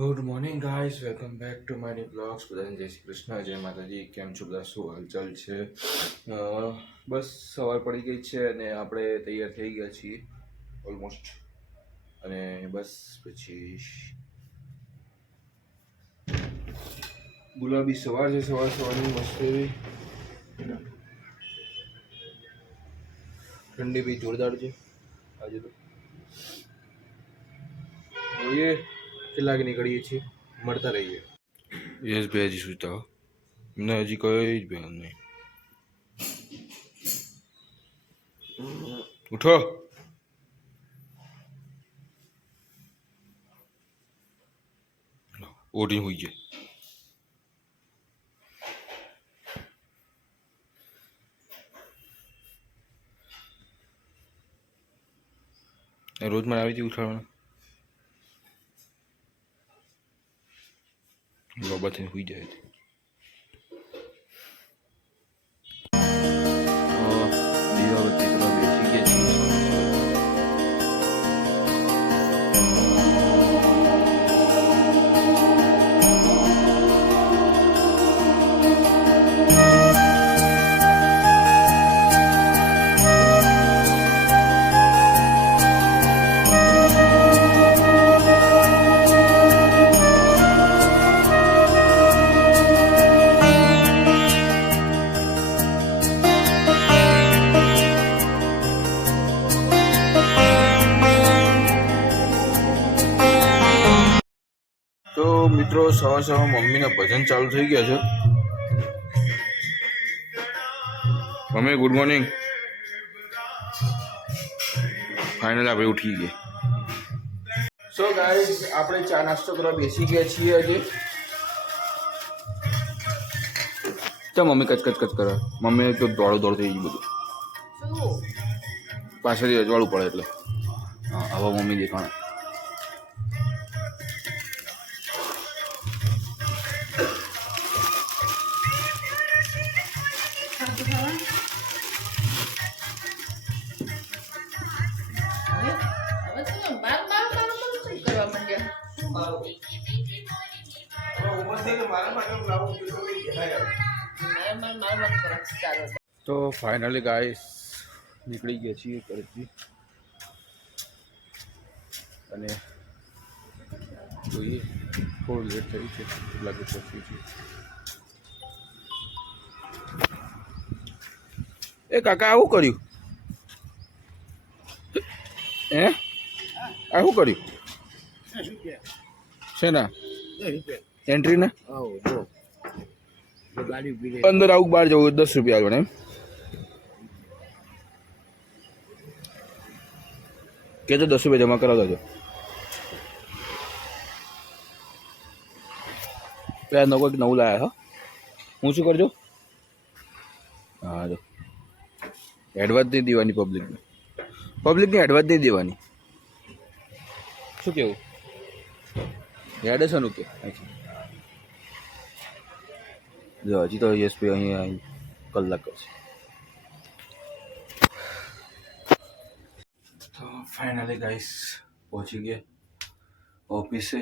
Good morning guys, welcome back to my blogs. બધાને જય શ્રી કૃષ્ણ, જય માતાજી. કેમ છો બધા? શું હાલચાલ છે? બસ સવાર પડી ગઈ છે અને આપણે તૈયાર થઈ ગયા છીએ ઓલમોસ્ટ. અને બસ પછી ગુલાબી સવાર છે, સવારની મસ્ત એવી ઠંડી બી જોરદાર છે આજે તો. જોઈએ કેટલા વાગે નીકળીએ છીએ, મળતા રહીએ. યસ ભાઈ, હજી સુતા ને હજી કઈ જ બેન નહીં. ઉઠો. ઓઢી હોઈ જાય. રોજ મને આવી હતી ઉઠાડવાના. બાબાથી હોઈ જાય. દીવાબત્તી કરવા બેસી ગયા છીએ. તો મિત્રો, સવાર સવારમાં મમ્મીના ભજન ચાલુ થઈ ગયા છે. Mummy good morning. ફાઇનલ આપણે ઉઠી ગયા. સો ગાઈઝ, આપણે ચા નાસ્તો કરવા બેસી ગયા છીએ આજે. તો મમ્મી કચ કરે. મમ્મી તો દોડ થઈ ગયું બધું. પાછળથી રજવાડું પડે એટલે. હા, હવે મમ્મી દેખાણે. તો ફાઇનલી ગાઈસ નીકળી ગયા છીએ ઘરેથી અને જોઈએ થોડું લેટ થયું છે, લાગે પહોંચ્યું છે. એ કાકા આવું કર્યું? હે આવું કર્યું છે ના એન્ટ્રી ને અંદર આવું બહાર જવું 10 રૂપિયા આવે એમ કે તો 10 રૂપિયા જમા કરાવતા છો. પેલા નો કોઈ નવું લાયા હો. હું શું કરજો? હા, જો એડવાન્સ નહીં દેવાની પબ્લિકને એડવાન્સ નહીં દેવાની. શું કેવું? યાદ છે નું કે જો હજી તો યશભાઈ અહીં કલાક કરશે. તો ફાઇનલી ગાઈસ પહોંચી ગયા ઓફિસે.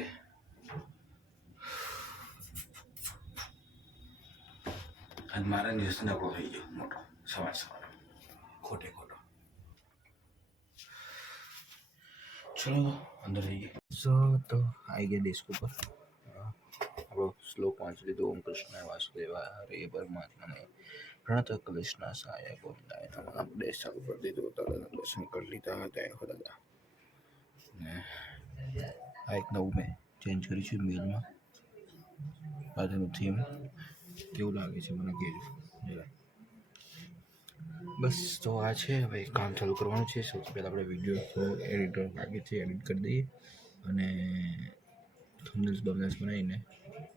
અને મારા દિવસ નબળો થઈ ગયો મોટો સવાર ખોટે. ચલો અંદર થઈ ગયા. તો આવી ગયા ડેસ્ક ઉપર. આપણો શ્લોક વાંચી લીધો. ઓમ કૃષ્ણ વાસુદેવાય હરે પરમાત્મને પ્રણત કૃષ્ણ સાય ગોવિંદાય નમઃ. આપણે ચાલુ કરી દીધું. દાદાના દર્શન કરી લીધા હતા. હો દાદા ને આ એક નવું મેં ચેન્જ કર્યું છે મેલમાં. રાધાનું થીમ કેવું લાગે છે મને કહેજો જરા. બસ તો આ છે. હવે કામ ચાલુ કરવાનું છે. સૌથી પહેલાં આપણે વિડીયો તો એડિટર લાગે છે, એડિટ કરી દઈએ અને થંબનેલ્સ બનાવીને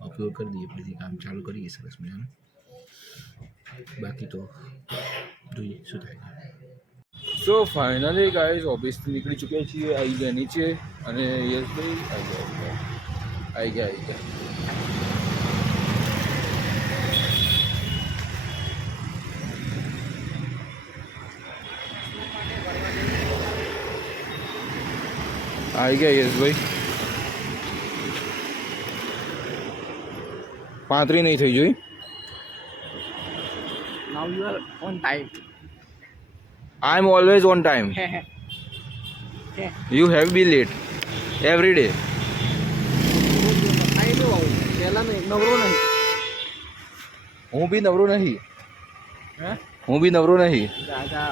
અપલોડ કરી દઈએ. પછી કામ ચાલુ કરીએ સરસ મજાનું. બાકી તો જોઈએ શું થાય. સો ફાઇનલી ગાઈઝ ઓફિસથી નીકળી ચૂક્યા છીએ. આવી ગયા નીચે અને યશભાઈ આવી ગયા. યશભાઈ 35 નહીં થઈ જોઈ. Now you are on time. I am always on time. You have been late every day. I know. પહેલા નહીં નવરો નહીં. હું બી નવરો નહીં. હે? હું બી નવરો નહીં. દાદા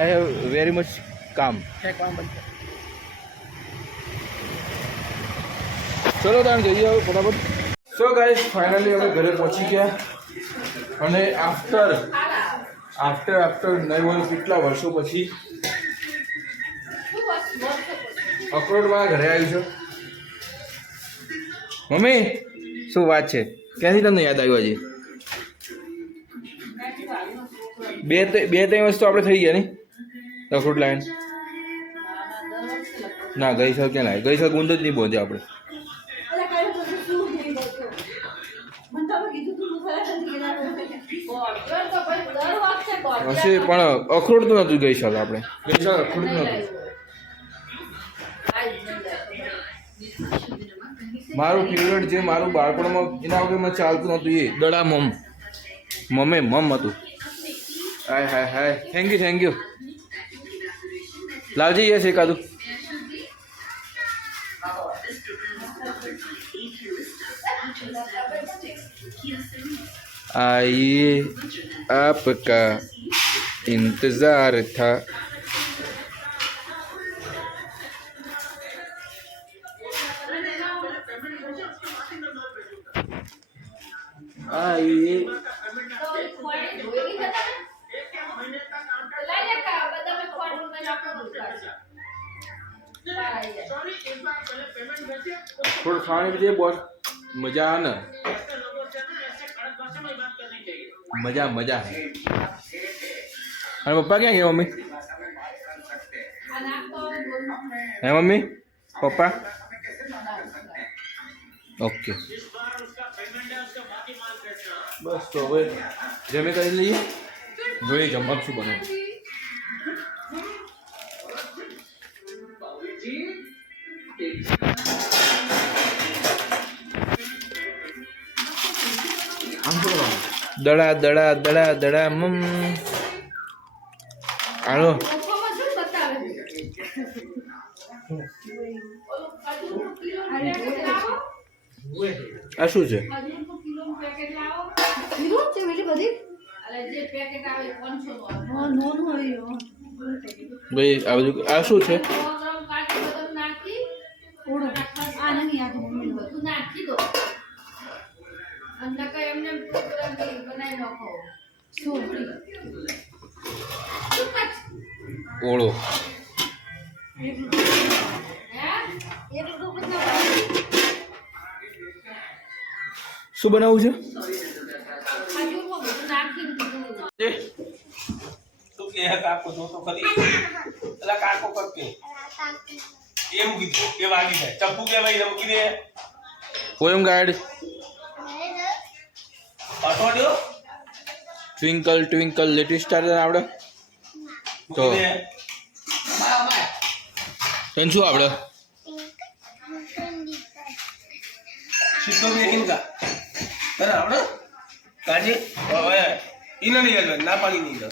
I have very much કામ. ફેંકવાનું બંધ કર. ચલો તાણ જઈએ હવે ફટાફટ. સો ગાઈસ ફાઇનલી અમે ઘરે પહોંચી ગયા અને આફ્ટર નહીં હોય કેટલા વર્ષો પછી અખરોટ મારા ઘરે આવ્યું છે. મમ્મી શું વાત છે? ક્યાંથી તમને યાદ આવ્યું હજી? બે ત્રણ વસ્તુ આપણે થઈ ગયા નહીં અખરોટ લાઈન. ના ગઈ સાલ ક્યાં લાવી? ગઈ સાલ ગુંદ જ નહીં પહોંચે આપણે. હશે પણ અખરોટ તો નતું ગઈ સાલ આપણે. ગઈ સાલ અખરોટ નતું. મારું ફેવરેટ જે મારું બાળપણમાં એના વગર મને ચાલતું નતું એ દડા મમે મમ હતું. હાય હાય હાય થેન્ક યુ લાવજી યસ એકાદું. आइए आपका इंतजार था. आइए થોડું ખાવાની બધી બહુ મજા આવે ને. મજા અને પપ્પા ક્યાં ગયા? મમ્મી હે મમ્મી પપ્પા ઓકે બસ તો હવે જમે કરી લઈએ. જોઈએ જમવાનું શું બને. દડા દડા દડા દડા મમ. હાલો આ શું છે? ભાઈ આ બધું આ શું છે? ઓળો શું બનાવવું છે? કાકો જોતો ખરી પેલા કાકો કરકે એમ કીધું કે વાગી જાય ચપ્પુ કે ભાઈ મૂકી દે પોયમ ગાઈડ પાછોડ્યો ટ્વિંકલ ટ્વિંકલ લિટિલ સ્ટાર આવડે તો તને શું આવડે? સીધો બેહીન કા અરે આવડે કાજી ઓય ઈના નહીં આગળ ના પાણી નહીં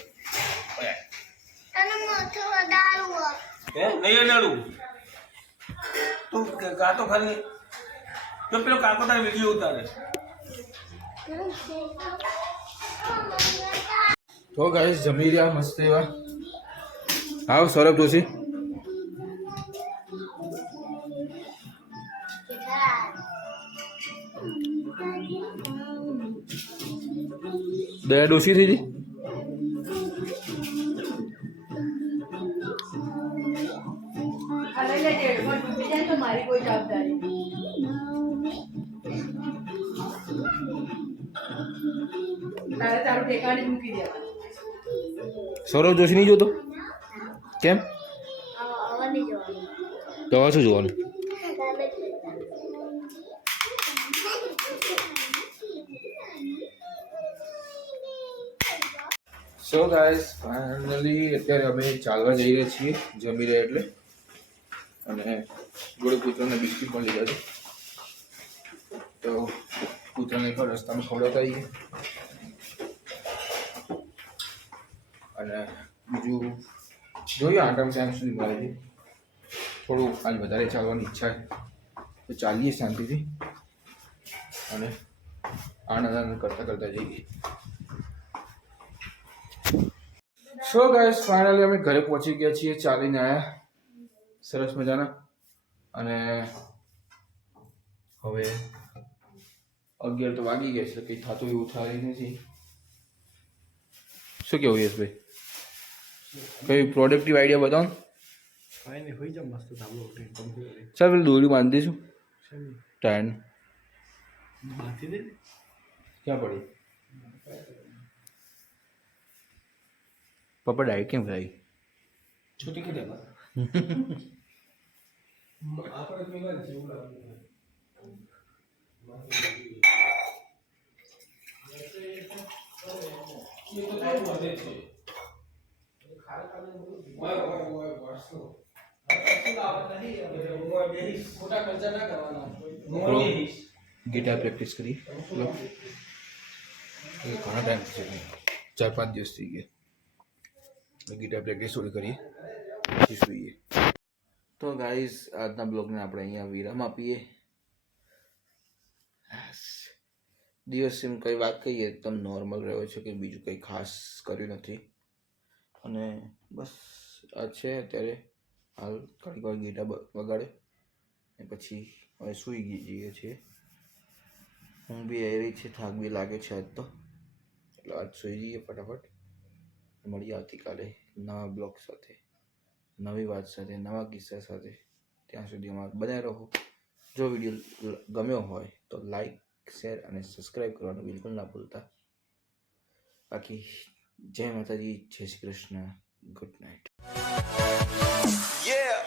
ઓય તને મોટો વધારવો હે નહીં અડાડું તું ગાતો ખાલી તો પેલો કાકો તારે વિડિયો ઉતારે. તો ગાઈસ જમી રહ્યા મસ્ત એવા. આવ સૌરભ જોશી. દયા ડોસી થઈ ગઈ. મારી કોઈ જવાબદારી તારે તારું ઠેકાણે મૂકી દેવાનું. સૌરભ જોશી નહીં જોતો કેમ? આવવાની જવાનું તો હવે શું જોવાનું? સો ગાઈસ ફાઇનલી અત્યારે અમે ચાલવા જઈ રહ્યા છીએ જમી રહ્યા એટલે. અને જોડે પુત્રને બિસ્કિટ પણ લીધા છે. તો કૂતરાને એક રસ્તામાં ખવડાવતા આવીએ અને બીજું જોઈએ આટમ ટાઈમ સુધી મળે છે. થોડું આજ વધારે ચાલવાની ઈચ્છા છે તો ચાલીએ શાંતિથી અને આનંદ કરતાં કરતાં જઈએ. સો ગાઈસ ફાઇનલી અમે ઘરે પહોંચી ગયા છીએ, ચાલીને આવ્યા સરસ મજાના. અને હવે 11 તો વાગી ગયા છે, કંઈ થતું એવું થાય નથી. શું કેવું યશભાઈ? કઈ પ્રોડક્ટિવ આઈડિયા બતાવો ને. કાંઈ નહીં, હોઈ જાવ મસ્ત ધાબળો ઉઠીને કમ્પ્લીટ ચાલ પેલું દોરી બાંધી દઈશું ટાયરને. બાંધી દે ને. ક્યાં પડી? પપ્પા ડાયટ કેમ ખાઈ? છૂટી કરી દેવા આપણે પેલા જેવું લાગે મોટા ખર્ચા ના કરવાના. ગિટાર પ્રેક્ટિસ કરી લો. એ ઘણા ટાઈમ છે, 4-5 દિવસ થઈ ગયા. ગિટાર પ્રેક્ટિસ થોડી કરીએ પછી સૂઈએ. તો ગાઈઝ આજના બ્લોગને આપણે અહીંયા વિરામ આપીએ. દિવસ એમ કંઈ વાત કહીએ એકદમ નોર્મલ રહ્યો છે, કે બીજું કંઈ ખાસ કર્યું નથી. અને બસ આ છે અત્યારે હાલ ઘણી વાર ગીટા વગાડે ને પછી હવે સૂઈ જઈએ છીએ. ઊંઘ બી આવી છે, થાક બી લાગે છે આજ તો, એટલે આજ સૂઈ જઈએ ફટાફટ. મળીએ આવતીકાલે નવા બ્લોગ સાથે, નવી વાત સાથે, નવા કિસ્સા સાથે. ત્યાં સુધી અમારે બનાવી રહો. જો વિડીયો ગમ્યો હોય તો લાઈક, શેર અને સબસ્ક્રાઈબ કરવાનું બિલકુલ ના ભૂલતા. બાકી જય માતાજી, જય Shri Krishna, good night. Yeah.